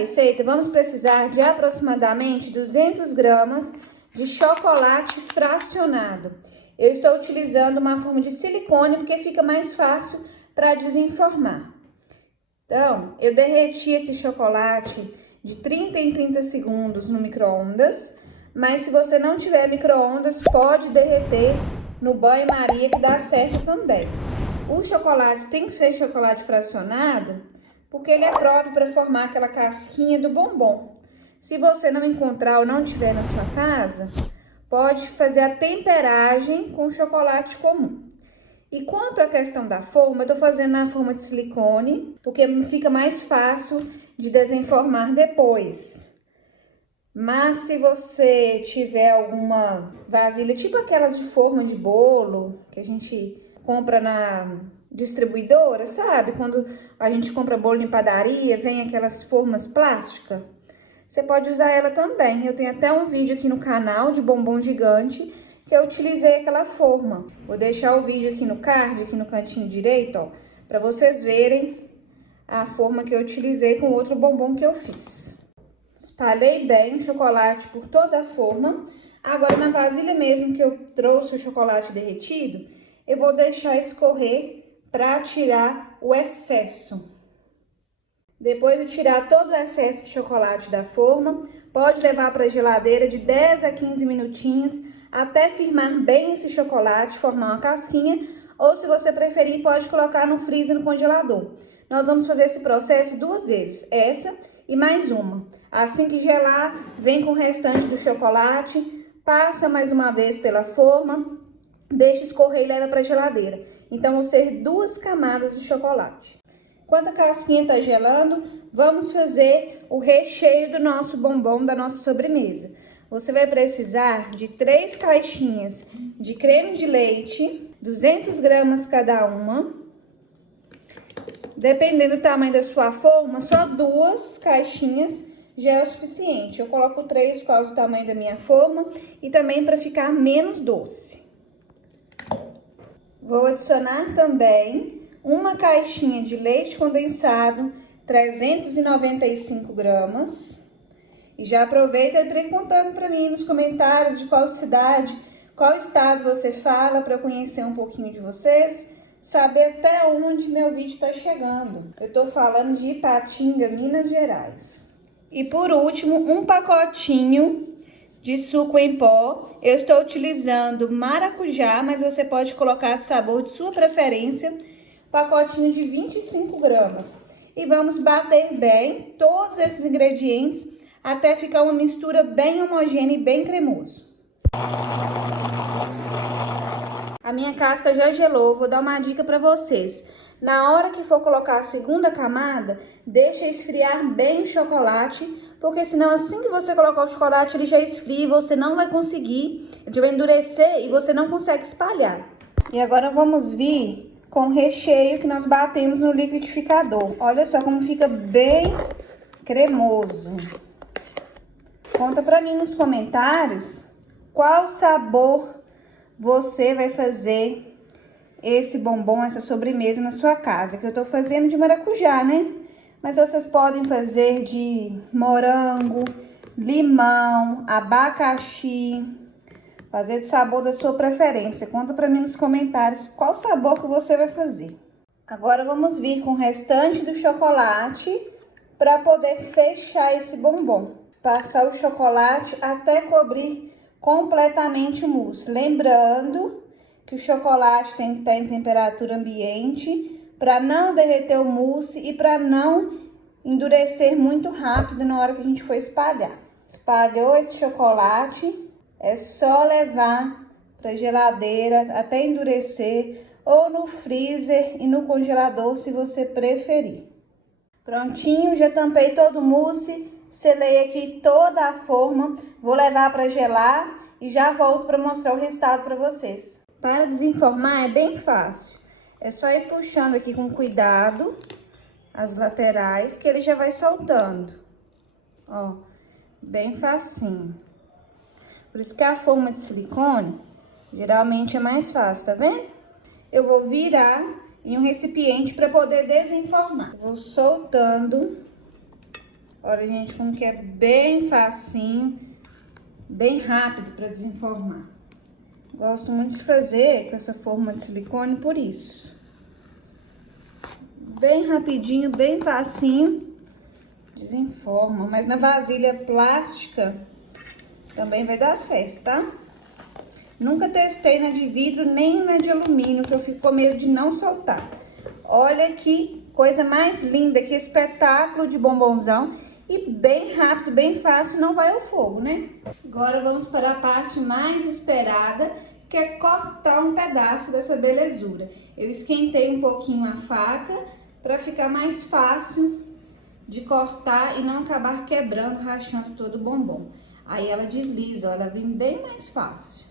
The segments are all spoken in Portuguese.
receita, vamos precisar de aproximadamente 200 gramas de chocolate fracionado. Eu estou utilizando uma forma de silicone porque fica mais fácil para desenformar. Então, eu derreti esse chocolate de 30 em 30 segundos no micro-ondas, mas se você não tiver micro-ondas, pode derreter no banho-maria que dá certo também. O chocolate tem que ser chocolate fracionado, porque ele é próprio para formar aquela casquinha do bombom. Se você não encontrar ou não tiver na sua casa, pode fazer a temperagem com chocolate comum. E quanto à questão da forma, eu tô fazendo na forma de silicone, porque fica mais fácil de desenformar depois. Mas se você tiver alguma vasilha, tipo aquelas de forma de bolo, que a gente compra na distribuidora, sabe? Quando a gente compra bolo em padaria, vem aquelas formas plásticas. Você pode usar ela também. Eu tenho até um vídeo aqui no canal de bombom gigante que eu utilizei aquela forma. Vou deixar o vídeo aqui no card, aqui no cantinho direito, ó, para vocês verem a forma que eu utilizei com outro bombom que eu fiz. Espalhei bem o chocolate por toda a forma. Agora, na vasilha mesmo que eu trouxe o chocolate derretido, eu vou deixar escorrer para tirar o excesso. Depois de tirar todo o excesso de chocolate da forma, pode levar para a geladeira de 10 a 15 minutinhos até firmar bem esse chocolate, formar uma casquinha, ou se você preferir, pode colocar no freezer, no congelador. Nós vamos fazer esse processo 2 vezes, essa e mais uma. Assim que gelar, vem com o restante do chocolate, passa mais uma vez pela forma, deixa escorrer e leva para a geladeira. Então, vão ser 2 camadas de chocolate. Enquanto a casquinha tá gelando, vamos fazer o recheio do nosso bombom, da nossa sobremesa. Você vai precisar de 3 caixinhas de creme de leite, 200 gramas cada uma. Dependendo do tamanho da sua forma, só 2 caixinhas já é o suficiente. Eu coloco 3 por causa do tamanho da minha forma e também para ficar menos doce. Vou adicionar também uma caixinha de leite condensado, 395 gramas. E já aproveita para ir contando para mim nos comentários de qual cidade, qual estado você fala, para eu conhecer um pouquinho de vocês, saber até onde meu vídeo está chegando. Eu estou falando de Ipatinga, Minas Gerais. E por último, um pacotinho de suco em pó. Eu estou utilizando maracujá, mas você pode colocar o sabor de sua preferência. Pacotinho de 25 gramas. E vamos bater bem todos esses ingredientes até ficar uma mistura bem homogênea e bem cremoso. A minha casca já gelou, vou dar uma dica para vocês. Na hora que for colocar a segunda camada, deixa esfriar bem o chocolate, porque senão assim que você colocar o chocolate ele já esfria e você não vai conseguir, ele vai endurecer e você não consegue espalhar. E agora vamos vir com o recheio que nós batemos no liquidificador. Olha só como fica bem cremoso. Conta pra mim nos comentários qual sabor você vai fazer esse bombom, essa sobremesa na sua casa. Que eu tô fazendo de maracujá, né? Mas vocês podem fazer de morango, limão, abacaxi. Fazer do sabor da sua preferência. Conta pra mim nos comentários qual sabor que você vai fazer. Agora vamos vir com o restante do chocolate para poder fechar esse bombom. Passar o chocolate até cobrir completamente o mousse. Lembrando que o chocolate tem que estar em temperatura ambiente para não derreter o mousse e para não endurecer muito rápido na hora que a gente for espalhar. Espalhou esse chocolate, é só levar para a geladeira até endurecer ou no freezer e no congelador se você preferir. Prontinho, já tampei todo o mousse. Selei aqui toda a forma, vou levar para gelar e já volto para mostrar o resultado para vocês. Para desenformar é bem fácil, é só ir puxando aqui com cuidado as laterais que ele já vai soltando, ó, bem facinho. Por isso que a forma de silicone geralmente é mais fácil, tá vendo? Eu vou virar em um recipiente para poder desenformar. Vou soltando Olha, gente, como que é bem facinho, bem rápido para desenformar. Gosto muito de fazer com essa forma de silicone por isso. Bem rapidinho, bem facinho, desenforma. Mas na vasilha plástica também vai dar certo, tá? Nunca testei na de vidro nem na de alumínio, que eu fico com medo de não soltar. Olha que coisa mais linda, que espetáculo de bombonzão. E bem rápido, bem fácil, não vai ao fogo, né? Agora vamos para a parte mais esperada, que é cortar um pedaço dessa belezura. Eu esquentei um pouquinho a faca para ficar mais fácil de cortar e não acabar quebrando, rachando todo o bombom. Aí ela desliza, ó, ela vem bem mais fácil.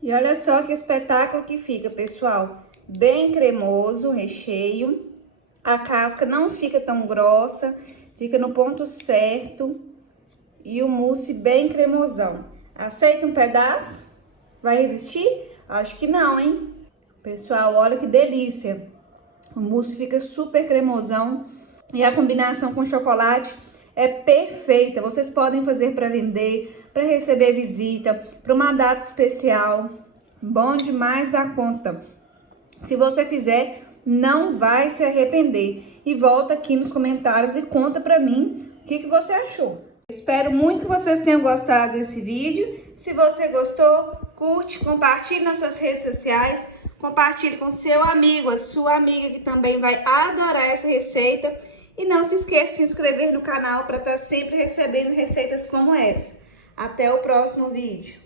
E olha só que espetáculo que fica, pessoal. Bem cremoso o recheio. A casca não fica tão grossa, fica no ponto certo. E o mousse bem cremosão. Aceita um pedaço? Vai resistir? Acho que não, hein? Pessoal, olha que delícia. O mousse fica super cremosão. E a combinação com chocolate é perfeita. Vocês podem fazer para vender, para receber visita, para uma data especial. Bom demais da conta. Se você fizer, não vai se arrepender. E volta aqui nos comentários e conta pra mim o que você achou. Espero muito que vocês tenham gostado desse vídeo. Se você gostou, curte, compartilhe nas suas redes sociais. Compartilhe com seu amigo, a sua amiga que também vai adorar essa receita. E não se esqueça de se inscrever no canal para estar sempre recebendo receitas como essa. Até o próximo vídeo.